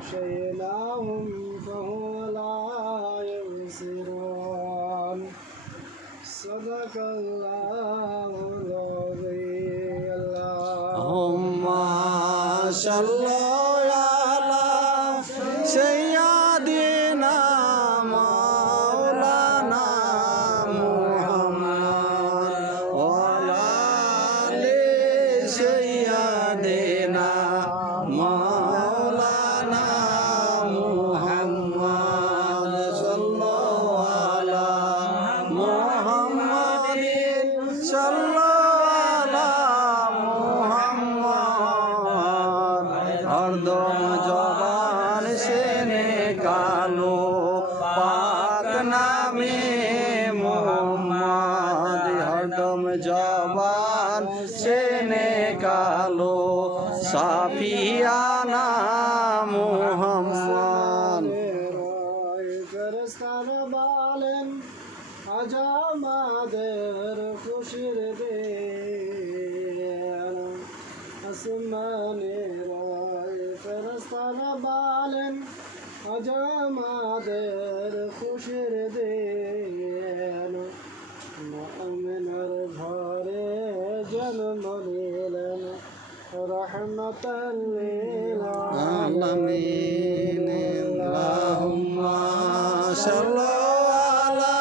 فغشيناهم فهم لا يبصرون صدق الله العظيم اللهم صل على سيدنا مولانا محمد وعلى آل سيدنا مولانا محمد صلى على محمد صلى على محمد हरदम जबान से निकालो पाक नामे मोहम्मद हरदम जबान से निकालो साफियाना मोहम्मद ফেরেশতারা বলেন আজ আমাদের খুশির দিন আসমানের ফেরেশতারা বলেন আজ আমাদের খুশির দিন মুমিনের ঘরে জন্ম নিলেন রহমতাল লিল আলামিন আল্লাহুম্মা সাল্লি আলা